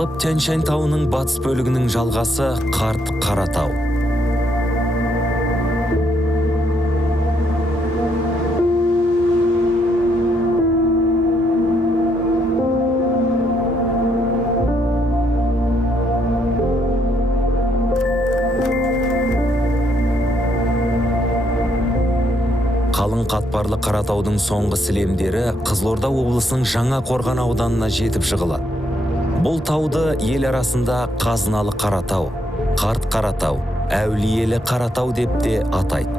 Алып Тянь-Шань тауының батыс бөлігінің жалғасы Қарт Қаратау. Қалың қатпарлы Қаратаудың соңғы сілемдері Қызылорда облысының Жаңақорған ауданына жетіп жығылады. Бұл тауды ел арасында Қазыналы Қаратау, Қарт Қаратау, Әулиелі Қаратау деп те атайды.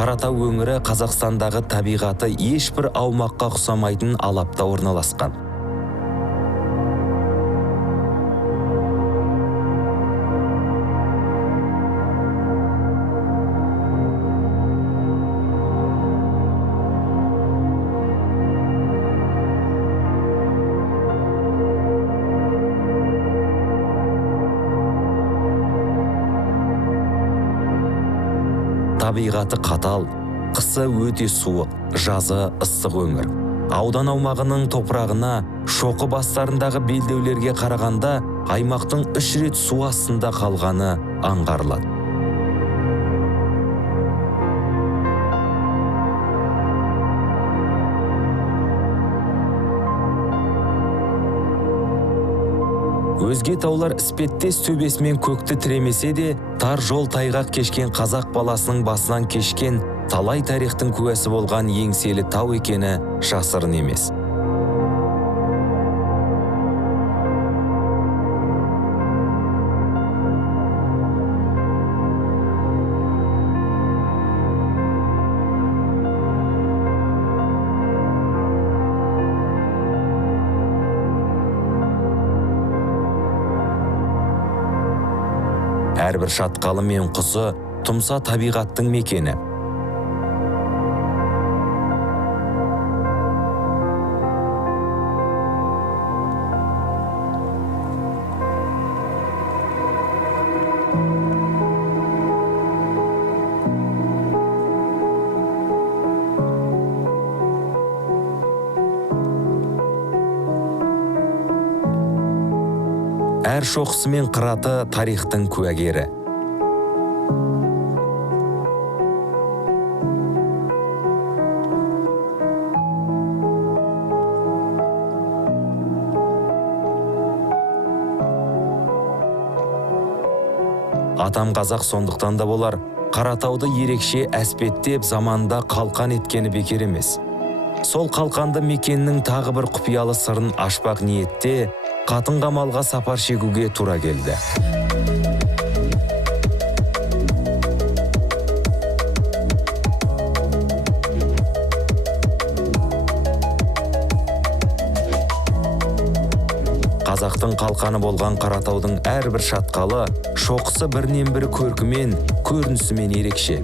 Қаратау өңірі Қазақстандағы табиғаты ешбір аумаққа ұқсамайтын алапта орналасқан. Табиғаты қатал, қысы өте суық, жазы ыстық өңір. Аудан аумағының топырағына, шоқы бастарындағы белдеулерге қарағанда, аймақтың 3 рет су астында қалғаны аңғарылады. Өзге таулар іспеттес төбесімен көкті тіремесе де, тар жол тайғақ кешкен қазақ баласының басынан кешкен талай тарихтың куәсі болған еңселі тау екені жасырын емес. Әрбір шатқалы мен құсы тұмса табиғаттың мекені. Әр шоқысы мен қыраты тарихтың куәгері. Атам қазақ сондықтан да болар, Қаратауды ерекше әспеттеп заманда қалқан еткені бекер емес. Сол қалқанды мекеннің тағы бір құпиялы сырын ашпақ ниетте қатын қамалға сапар шегуге тура келді. Қазақтың қалқаны болған Қаратаудың әрбір шатқалы, шоқысы бірінен бірі көркімен, көрінісімен ерекше.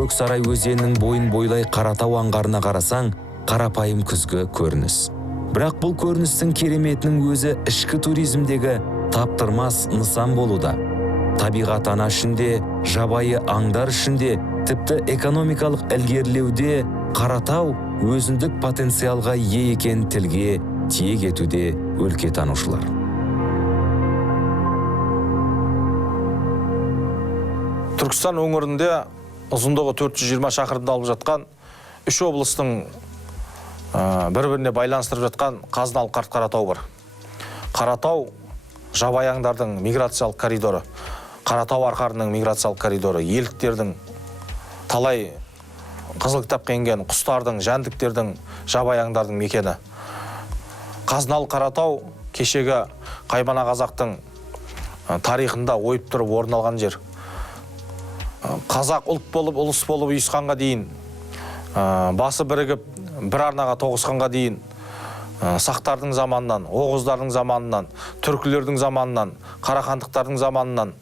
Көксарай өзенінің бойын бойлай Қаратау аңғарына қарасаң, қарапайым күзгі көрініс. Бірақ бұл көріністің кереметінің өзі ішкі туризмдегі таптырмас нысан болуда. Табиғат ана үшінде, жабайы аңдар үшінде, тіпті экономикалық ілгерілеуде Қаратау өзіндік потенциалға ие екен тілге тиек етуде өлкетанушылар. Түркістан өңірінде ұзындығы 420 шақырымды алып жатқан 3 облыстың бір-біріне байланыстырып жатқан Қазыналы Қарт Қаратау бар. Қаратау жабайаңдардың миграциялық коридоры, Қаратау арқарының миграциялық коридоры, еліктердің, талай қызыл кітапқа енген құстардың, жәндіктердің, жабайаңдардың мекені. Қазыналы Қаратау кешегі Қаймана қазақтың тарихында ойып тұрып орын алған жер. Қазақ ұлт болып, ұлыс болып ұйысқанға дейін, басы бірігіп, бір арнаға тоғысқанға дейін, сақтардың заманынан, оғыздардың заманынан, түркілердің заманынан, қарахандықтардың заманынан,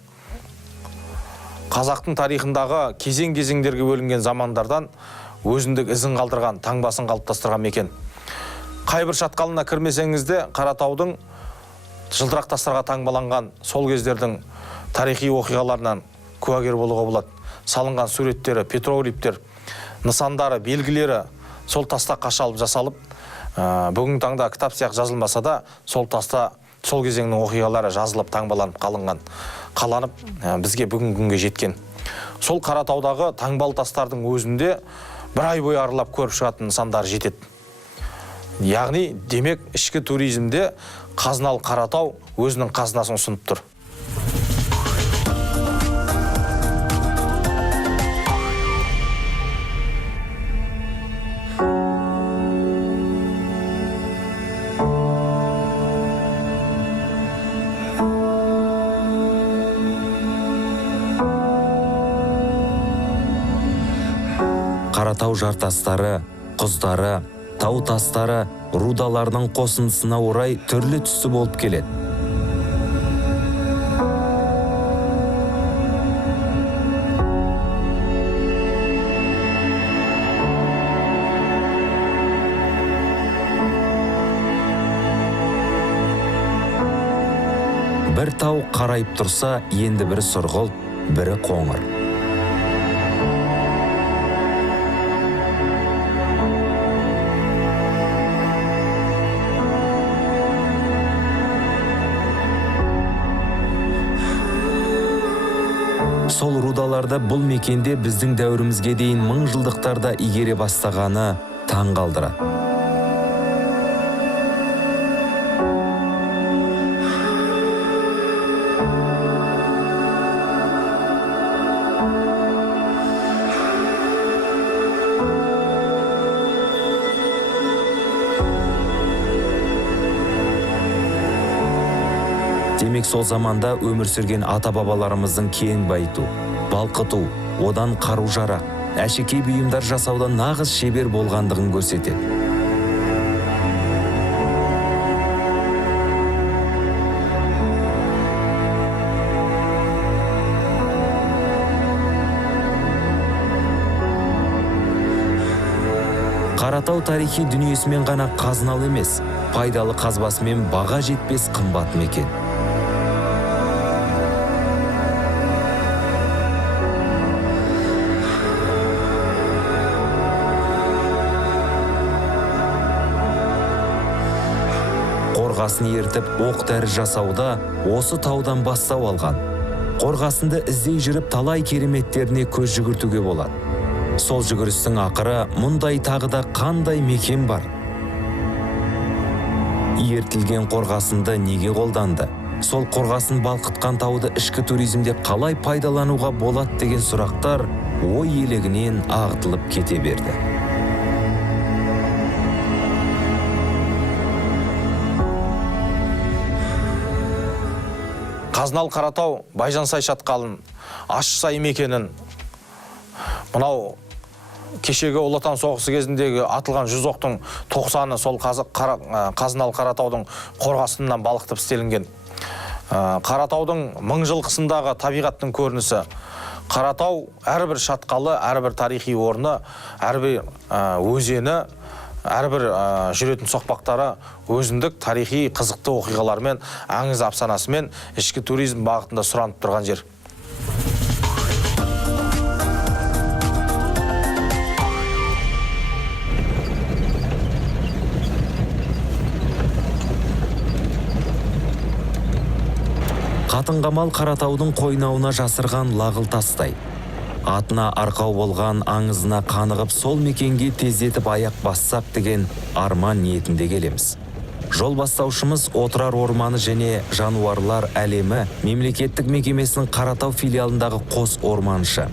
қазақтың тарихындағы кезең-кезеңдерге бөлінген замандардан өзіндік ізін қалдырған, таңбасын қалыптастырған мекен. Қайбір шатқалына кірмесеңіз де, Қаратаудың жылтырақ тастарға таңбаланған сол кездердің тарихи оқиғаларынан куәгер болуға болады. Салынған суреттері, петроглифтер, нысандары, белгілері сол таста қашалып жасалып, бүгінгі таңда кітап сияқты жазылмаса да, сол таста сол кезеңнің оқиғалары жазылып, таңбаланып, қаланып, бізге бүгінгі күнге жеткен. Сол Қаратаудағы таңбалы тастардың өзінде бір ай бойы аралап көріп шығатын нысандар жетеді. Яғни, демек, ішкі туризмде Қазыналы Қаратау өзінің қазынасын ұсынып тұр. Қаратау жартастары, құздары, тау тастары рудалардың қосындысына орай түрлі түсі болып келеді. Бір тау қарайып тұрса, енді бірі сұрғылт, бірі қоңыр. Сол рудаларда бұл мекенде біздің дәуірімізге дейін мың жылдықтарда игере бастағаны таң қалдырады. Демек, сол заманда өмір сүрген ата-бабаларымыздың кен байыту, балқыту, одан қару-жарақ, әшекей бұйымдар жасауда нағыз шебер болғандығын көрсетеді. Қаратау тарихи дүниесімен ғана қазыналы емес, пайдалы қазбасымен баға жетпес қымбат мекен. Қорғасын ертіп, оқ-дәрі жасауда осы таудан бастау алған. Қорғасынды іздей жүріп талай кереметтеріне көз жүгіртуге болады. Сол жүгірістің ақыры мұндай тағы да қандай мекен бар? Ертілген қорғасынды неге қолданды? Сол қорғасын балқытқан тауды ішкі туризмде қалай пайдалануға болады деген сұрақтар ой елегінен ағытылып кете берді. Қазыналы Қаратау, Байжансай шатқалын, Ащысай мекенін, мынау кешегі Ұлы Отан соғысы кезіндегі атылған 100 оқтың 90-ы сол Қазыналы Қаратаудың қорғасынынан балқытып істелінген. Қаратаудың мың жылқысындағы табиғаттың көрінісі. Қаратау әрбір шатқалы, әрбір тарихи орны, әрбір өзені, әрбір жүретін соқпақтары өзіндік тарихи қызықты оқиғалармен, аңыз афсанасымен ішкі туризм бағытында сұранып тұрған жер. Қатынғамал Қаратаудың қойнауына жасырған лағыл тастай. Атына арқау болған аңызына қанығып сол мекенге тездетіп аяқ бассақ деген арман ниетінде келеміз. Жол бастаушымыз Отырар орманы және жануарлар әлемі мемлекеттік мекемесінің Қаратау филиалындағы қос орманшы.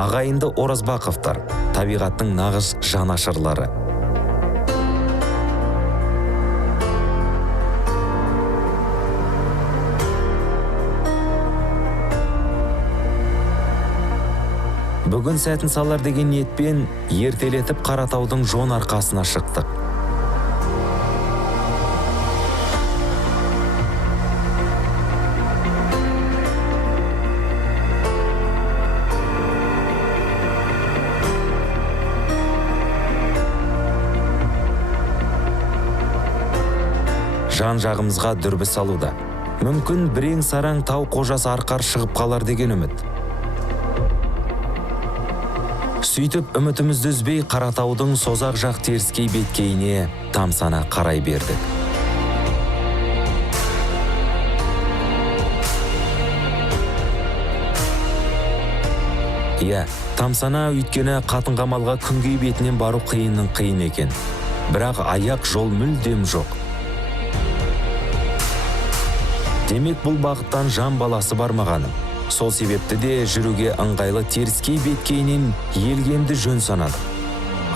Ағайынды Оразбақовтар, табиғаттың нағыз жанашырлары. Бүгін сәтін салар деген ниетпен ертелетіп Қаратаудың жон арқасына шықтық. Жан-жағымызға дүрбі салуда. Мүмкін бірең сараң тау қожасы арқар шығып қалар деген үміт. Сөйтіп үмітімізді үзбей Қаратаудың созақ жақ теріскей беткейіне тамсана қарай бердік. Иә, тамсана өйткені Қатынғамалға күнгей бетінен бару қиынның қиын екен. Бірақ аяқ жол мүлдем жоқ. Демек бұл бағыттан жан баласы бармағаным. Сол себепті де жүруге ыңғайлы теріскей беткейінен елгенді жөн санадық.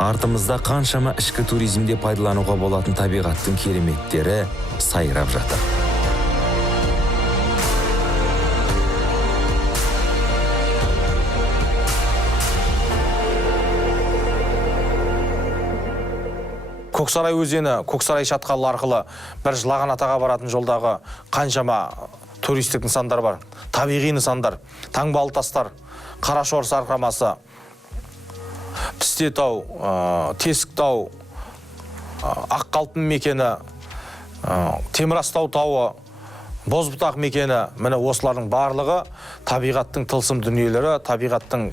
Артымызда қаншама ішкі туризмде пайдалануға болатын табиғаттың кереметтері сайрап жатыр. Көксарай өзені, Көксарай шатқалы арқылы бір жылаған атаға баратын жолдағы қаншама туристік нысандар бар. Табиғи нысандар, Таңбалы тастар, Қарашор сарқырамасы, Пістетау, Тесіктау, Аққалпын мекені, Темірастау тауы, Бозбұтақ мекені, міне осылардың барлығы табиғаттың тылсым дүниелері, табиғаттың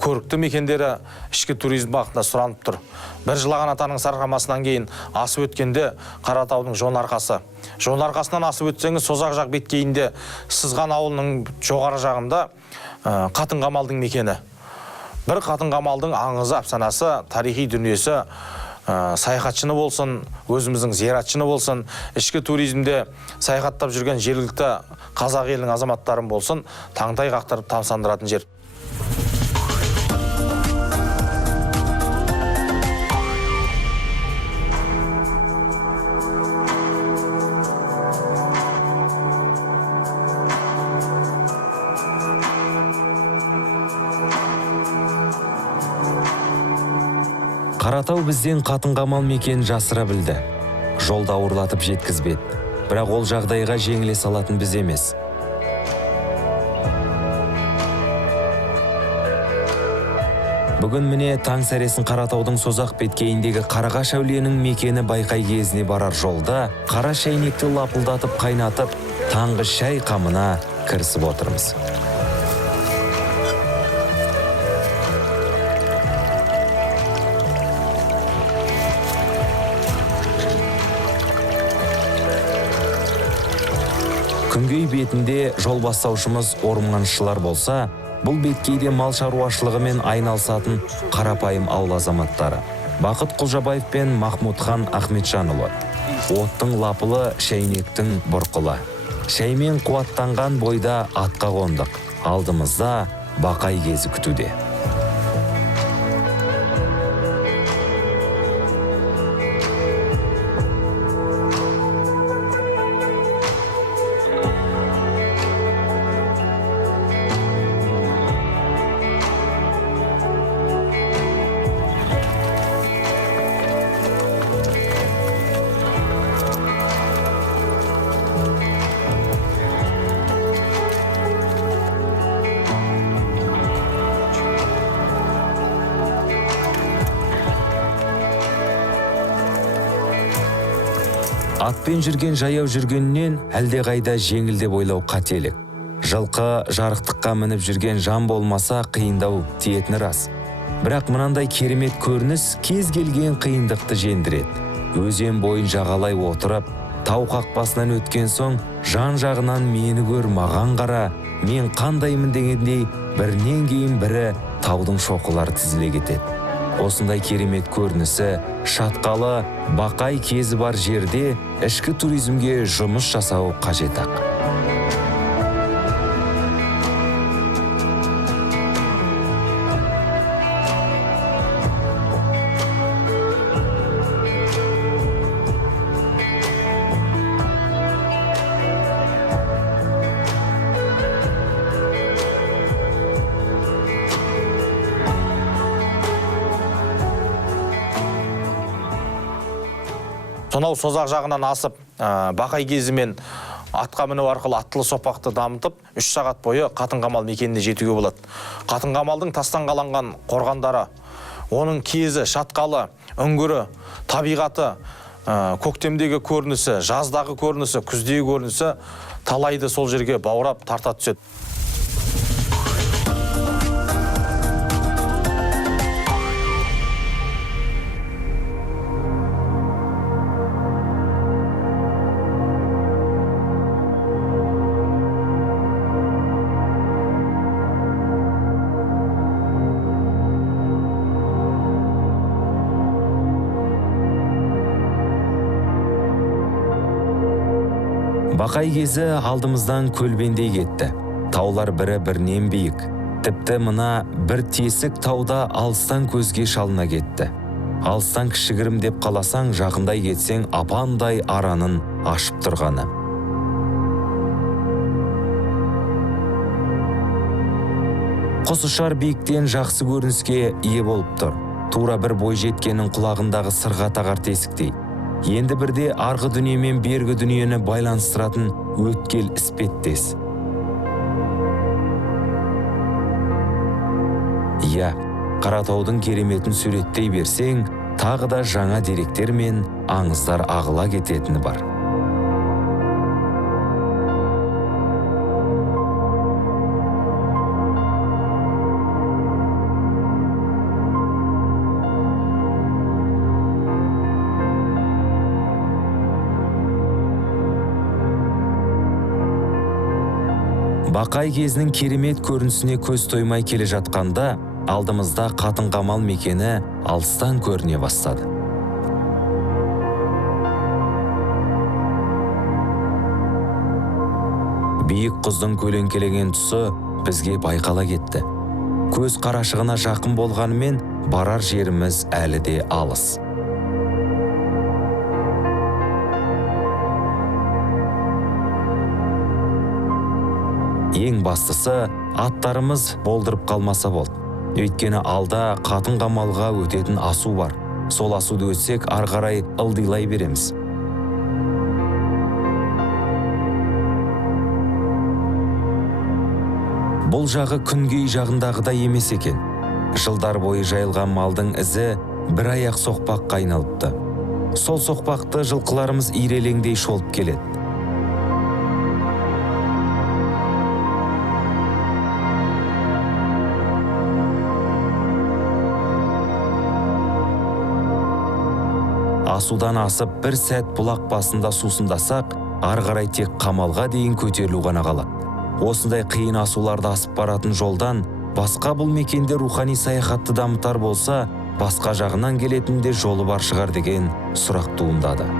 көрікті мекендері ішкі туризм бағытында сұранып тұр. Бір жылаған атаның сарқырамасынан кейін асып өткенде Қаратаудың жон арқасы. Жон арқасынан асып өтсеңіз созақ жақ беткейінде Сызған ауылының жоғары жағында Қатынғамалдың мекені. Бір Қатынғамалдың аңызы, әпсанасы, тарихи дүниесі, саяхатшыны болсын, өзіміздің зиратшыны болсын, ішкі туризмде саяхаттап жүрген жергілікті қазақ елінің азаматтарын болсын, таңдай қақтырып тамсандыратын жер. Қаратау бізден Қатынғамал мекен жасыра білді. Жолда ауырлатып жеткізбеді. Бірақ ол жағдайға жеңіле салатын біз емес. Бүгін міне таң сәресін Қаратаудың созақ беткейіндегі Қарағаш әулиенің мекені байқай кезіне барар жолда қара шәйнекті лапылдатып қайнатып, таңғы шай қамына кірісіп отырмыз. Күнгей бетінде жол бастаушымыз орманшылар болса, бұл беткейде мал шаруашылығымен айналысатын қарапайым ауыл азаматтары. Бақыт Құлжабаев пен Махмудхан Ахметжанұлы. Оттың лапылы, шәйнектің бұрқылы. Шәймен қуаттанған бойда атқа қондық. Алдымызда бақай кезі күтуде. Атпен жүрген жаяу жүргеннен әлде қайда жеңілдеп ойлау қателік. Жылқы жарықтыққа мініп жүрген жан болмаса қиындау тиетіні рас. Бірақ мынандай керемет көрініс кез келген қиындықты жеңдіреді. Өзен бойын жағалай отырып, тау қақпасынан өткен соң жан жағынан мені көр, маған қара, мен қандаймын дегендей бірінен кейін бірі таудың шоқылары тізіле кетеді. Осындай керемет көрінісі, шатқалы, бақай кезі бар жерде ішкі туризмге жұмыс жасау қажет ақ. Сонау созақ жағынан асып, бақай кезімен атқа міну арқылы аттылы соқпақты дамытып, 3 сағат бойы Қатынқамал мекеніне жетуге болады. Қатынқамалдың тастан қаланған қорғандары, оның кезі, шатқалы, үңгірі, табиғаты, көктемдегі көрінісі, жаздағы көрінісі, күздегі көрінісі талайды сол жерге баурап тарта түседі. Бақай кезі алдымыздан көлбендей кетті. Таулар бірі бірінен биік. Тіпті мына бір тесік тауда алыстан көзге шалына кетті. Алыстан кішігірім деп қаласаң, жақындай кетсең апандай аранын ашып тұрғаны. Құсышар биіктен жақсы көрініске ие болып тұр. Тура бір бой жеткеннің құлағындағы сырға тағар тесіктей. Енді бірде арғы дүние мен бергі дүниені байланыстыратын өткел іспеттес. Иә, Қаратаудың кереметін суреттей берсең, тағы да жаңа деректер мен аңыздар ағыла кететіні бар. Бақай кезінің керемет көрінісіне көз тоймай келе жатқанда, алдымызда Қатынқамал мекені алыстан көріне бастады. Биік құздың көлеңкелеген тұсы бізге байқала кетті. Көз қарашығына жақын болғанымен, барар жеріміз әлі де алыс. Ең бастысы, аттарымыз болдырып қалмаса болды. Өйткені алда Қатынқамалға өтетін асу бар. Сол асуды өтсек, ары қарай ылдилай береміз. Бұл жағы күнгей жағындағыдай емес екен. Жылдар бойы жайылған малдың ізі бір аяқ соқпаққа айналыпты. Сол соқпақты жылқыларымыз ирелеңдей шолып келеді. Асудан асып бір сәт бұлақ басында сусындасақ, ары қарай тек қамалға дейін көтерілу ғана қалады. Осындай қиын асуларды асып баратын жолдан басқа бұл мекенде рухани саяхатты дамытар болса, басқа жағынан келетінде жолы бар шығар деген сұрақ туындады.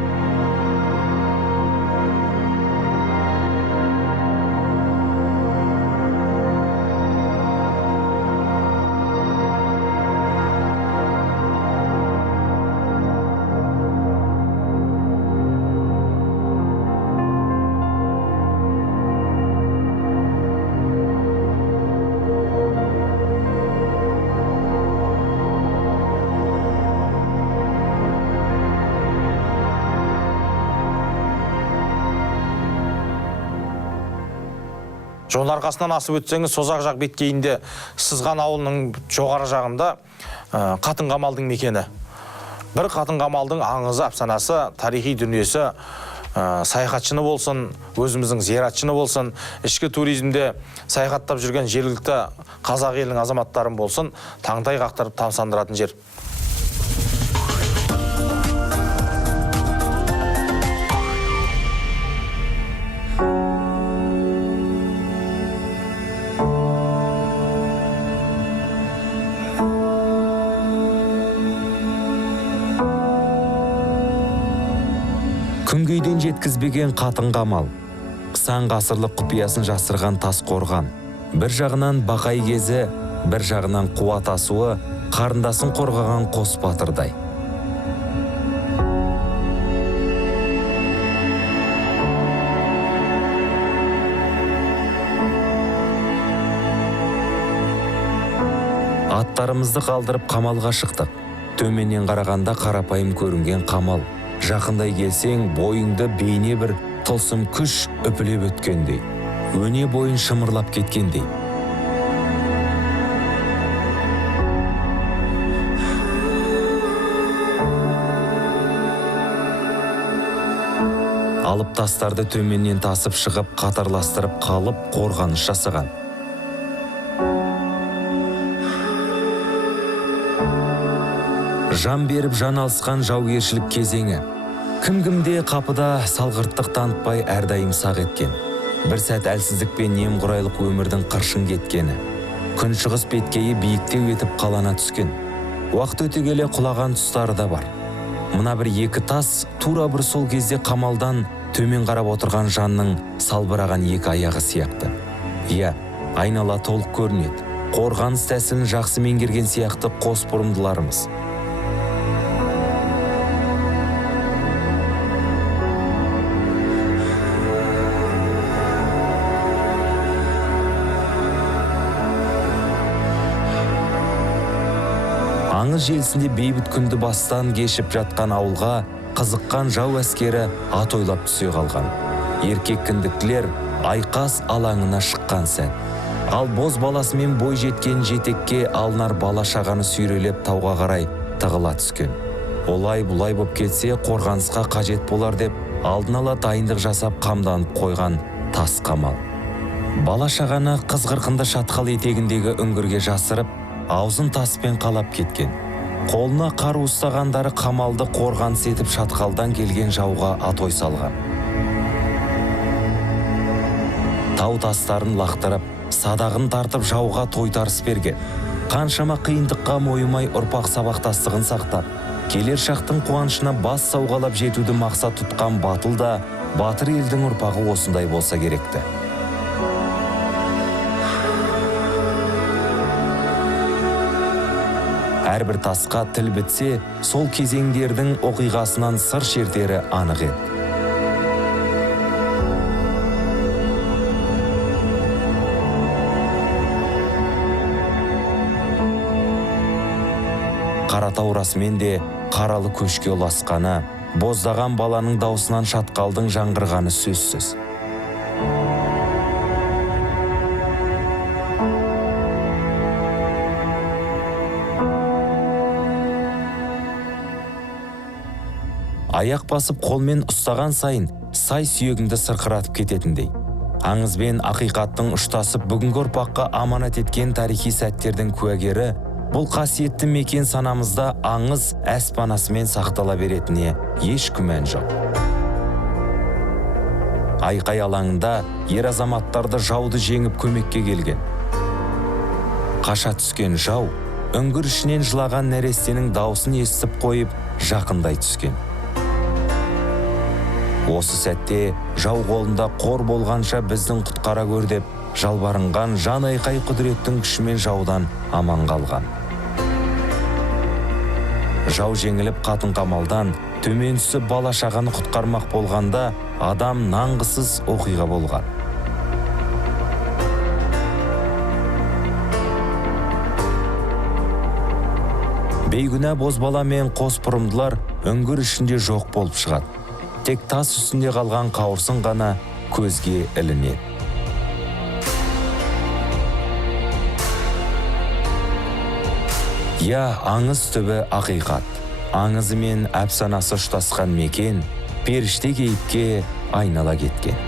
Жол арқасынан асып өтсеңіз, созақ жақ беткейінде Сызған ауылының жоғары жағында Қатынқамалдың мекені. Бір Қатынқамалдың аңызы, әпсанасы, тарихи дүниесі, саяхатшыны болсын, өзіміздің зиратшыны болсын, ішкі туризмде саяхаттап жүрген жергілікті қазақ елінің азаматтарын болсын, таңдай қақтырып тамсандыратын жер. Күнгейден жеткізбеген қатын қамал, сан ғасырлық құпиясын жасырған тас қорған. Бір жағынан бақай кезі, бір жағынан қуат асуы, қарындасын қорғаған қос батырдай. Аттарымызды қалдырып қамалға шықтық. Төменнен қарағанда қарапайым көрінген қамал. Жақындай келсең, бойыңды бейне бір тылсым күш үпілеп өткендей. Өне бойын шымырлап кеткендей. Алып тастарды төменнен тасып шығып, қатарластырып қалып, қорғаныс жасаған. Жан беріп жан алысқан жаугершілік кезеңі. Кім-кімде қапыда салғырттық танытпай әрдайым сақ еткен. Бір сәт әлсіздік пен немқұрайлық өмірдің қыршын кеткені. Күншығыс беткейі биіктеу етіп қалана түскен. Уақыт өте келе құлаған тұстары да бар. Мына бір екі тас тура бір сол кезде қамалдан төмен қарап отырған жанның салбыраған екі аяғы сияқты. Иә, айнала толық көрінеді. Қорғаныс тәсілін жақсы меңгерген сияқты қос бұрымдыларымыз. Аңыз желісінде бейбіт күнді бастан кешіп жатқан ауылға қызыққан жау әскері ат ойлап түсе қалған. Еркек кіндіктілер айқас алаңына шыққан сәт. Ал боз баласымен бой жеткен жетекке алынар бала шағаны сүйрелеп тауға қарай тығыла түскен. Олай бұлай боп кетсе қорғанысқа қажет болар деп алдын ала дайындық жасап қамданып қойған тас қамал. Бала шағаны қыз қырқынды шатқал етегіндегі үңгірге жасырып, аузын таспен қалап кеткен. Қолына қару ұстағандары қамалды қорғаныс етіп шатқалдан келген жауға атой салған. Тау тастарын лақтырып, садағын тартып жауға тойтарыс берген. Қаншама қиындыққа мойымай ұрпақ сабақтастығын сақтап, келер шақтың қуанышына бас сауғалап жетуді мақсат тұтқан батыл да, батыр елдің ұрпағы осындай болса керекті. Әрбір тасқа тіл бітсе, сол кезеңдердің оқиғасынан сыр шертері анық еді. Қаратау расымен де қаралы көшке ұласқаны, боздаған баланың даусынан шатқалдың жаңғырғаны сөзсіз. Аяқ басып қолмен ұстаған сайын сай сүйегіңді сырқыратып кететіндей. Аңыз бен ақиқаттың ұштасып бүгінгі ұрпаққа аманат еткен тарихи сәттердің куәгері, бұл қасиетті мекен санамызда аңыз әспанасымен сақтала беретініне еш күмән жоқ. Айқай алаңында ер азаматтарды жауды жеңіп көмекке келген. Қаша түскен жау, үңгір ішінен жылаған нәрестенің даусын естіп қойып, жақындай түскен. Осы сәтте жау қолында қор болғанша біздің құтқара көр деп жалбарынған жан айқай құдіреттің күшімен жаудан аман қалған. Жау жеңіліп қатын қамалдан төмен түсіп бала шағаны құтқармақ болғанда адам нанғысыз оқиға болған. Бейгүнә бозбала мен қос бұрымдылар үңгір ішінде жоқ болып шығады. Тек тас үстінде қалған қауырсын ғана көзге ілінеді. Я, аңыз түбі ақиқат. Аңызы мен әпсанасы ұштасқан мекен, періште кейіпке айнала кеткен.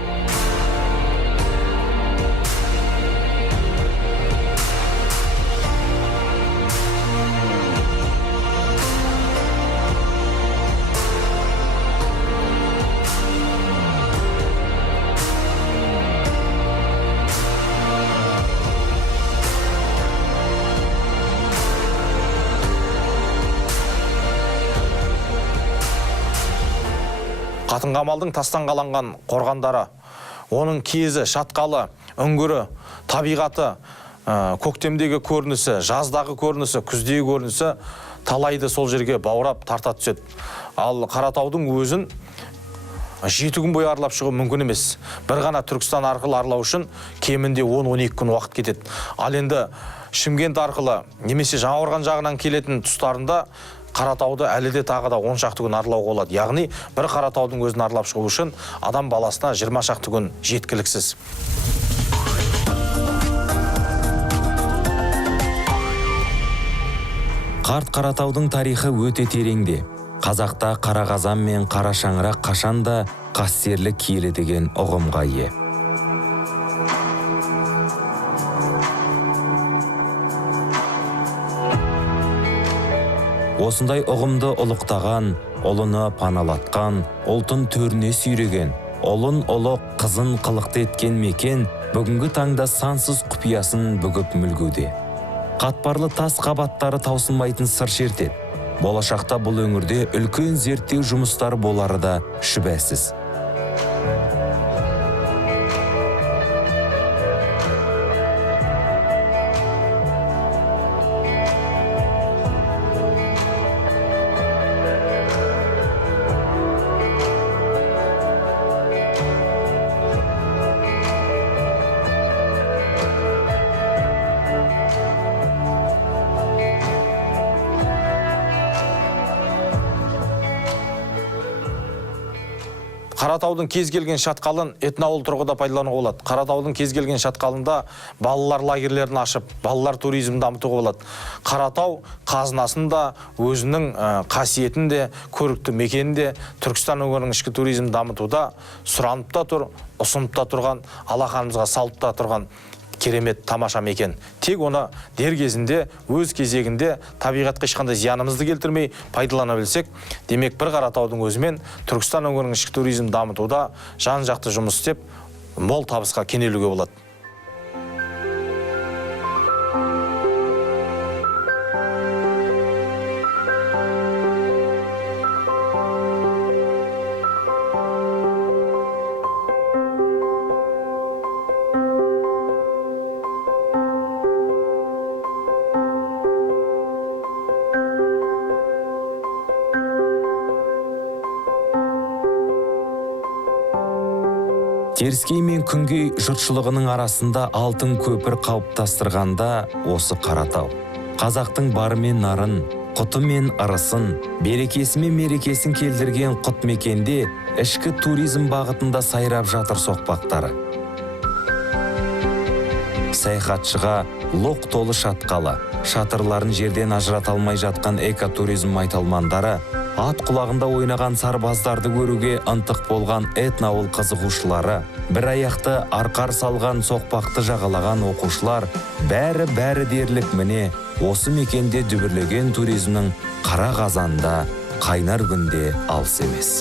Қатынқамалдың тастан қаланған қорғандары, оның кезі, шатқалы, үңгірі, табиғаты, көктемдегі көрінісі, жаздағы көрінісі, күздегі көрінісі талайды сол жерге баурап тарта түседі. Ал Қаратаудың өзін 7 күн бойы аралап шығу мүмкін емес. Бір ғана Түркістан арқылы аралау үшін кемінде 10-12 күн уақыт кетеді. Ал енді Шымкент арқылы немесе Жаңақорған жағынан келетін тұстарында Қаратауды әлі де тағы да 10 шақты күн аралауға болады. Яғни бір Қаратаудың өзін аралап шығу үшін адам баласына 20 шақты күн жеткіліксіз. Қарт Қаратаудың тарихы өте тереңде. Қазақта қара қазан мен қара шаңырақ қашанда қастерлі киелі деген ұғымға ие. Осындай ұғымды ұлықтаған, ұлыны паналатқан, ұлтын төріне сүйреген, ұлын ұлық, қызын қылықты еткен мекен бүгінгі таңда сансыз құпиясын бүгіп мүлгуде. Қатпарлы тас қабаттары таусылмайтын сыр шертеді. Болашақта бұл өңірде үлкен зерттеу жұмыстары болары да шүбәсіз. Қаратаудың кез келген шатқалын этноауыл тұрғыда пайдалануға болады. Қаратаудың кез келген шатқалында балалар лагерлерін ашып, балалар туризмін дамытуға болады. Қаратау қазынасын да, өзінің қасиетін де, көрікті мекенін де Түркістан өңірінің ішкі туризмін дамытуда сұранып та тұр, ұсынып та тұрған, алақанымызға салып та тұрған керемет тамаша мекен. Тек оны дер кезінде, өз кезегінде табиғатқа ешқандай зиянымызды келтірмей пайдалана білсек, демек бір Қаратаудың өзімен Түркістан өңірінің ішкі туризмін дамытуда жан-жақты жұмыс істеп, мол табысқа кенелуге болады. Теріскей мен Күнгей жұртшылығының арасында алтын көпір қалыптастырғанда осы Қаратау. Қазақтың бары мен нарын, құты мен ырысын, берекесі мен мерекесін келдірген құт мекенде ішкі туризм бағытында сайрап жатыр соқпақтары. Саяхатшыға лоқ толы шатқалы, шатырларын жерден ажырата алмай жатқан экотуризм майталмандары, ат құлағында ойнаған сарбаздарды көруге ынтық болған этноауыл қызығушылары, бір аяқты арқар салған соқпақты жағалаған оқушылар, бәрі дерлік міне осы мекенде дүбірлеген туризмнің қара қазанда, қайнар күнде алыс емес.